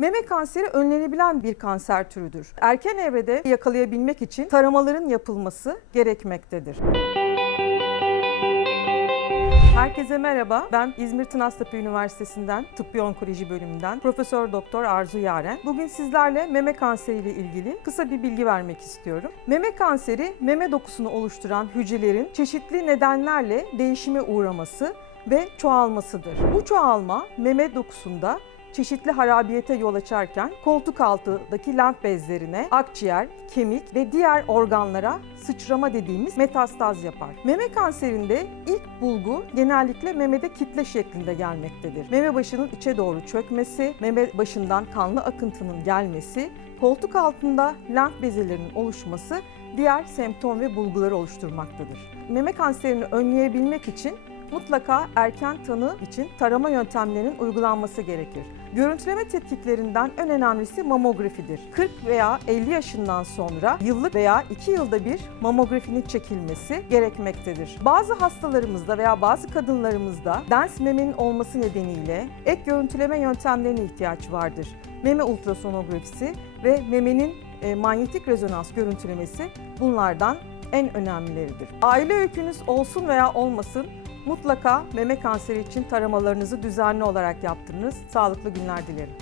Meme kanseri önlenebilen bir kanser türüdür. Erken evrede yakalayabilmek için taramaların yapılması gerekmektedir. Herkese merhaba. Ben İzmir Tınaztepe Üniversitesi'nden Tıbbi Onkoloji bölümünden Profesör Doktor Arzu Yaren. Bugün sizlerle meme kanseri ile ilgili kısa bir bilgi vermek istiyorum. Meme kanseri meme dokusunu oluşturan hücrelerin çeşitli nedenlerle değişime uğraması ve çoğalmasıdır. Bu çoğalma meme dokusunda çeşitli harabiyete yol açarken koltuk altındaki lenf bezlerine, akciğer, kemik ve diğer organlara sıçrama dediğimiz metastaz yapar. Meme kanserinde ilk bulgu genellikle memede kitle şeklinde gelmektedir. Meme başının içe doğru çökmesi, meme başından kanlı akıntının gelmesi, koltuk altında lenf bezelerinin oluşması diğer semptom ve bulguları oluşturmaktadır. Meme kanserini önleyebilmek için mutlaka erken tanı için tarama yöntemlerinin uygulanması gerekir. Görüntüleme tetkiklerinden en önemlisi mamografidir. 40 veya 50 yaşından sonra yıllık veya 2 yılda bir mamografinin çekilmesi gerekmektedir. Bazı hastalarımızda veya bazı kadınlarımızda dens memenin olması nedeniyle ek görüntüleme yöntemlerine ihtiyaç vardır. Meme ultrasonografisi ve memenin e, manyetik rezonans görüntülemesi bunlardan en önemlileridir. Aile öykünüz olsun veya olmasın mutlaka meme kanseri için taramalarınızı düzenli olarak yaptırınız. Sağlıklı günler dilerim.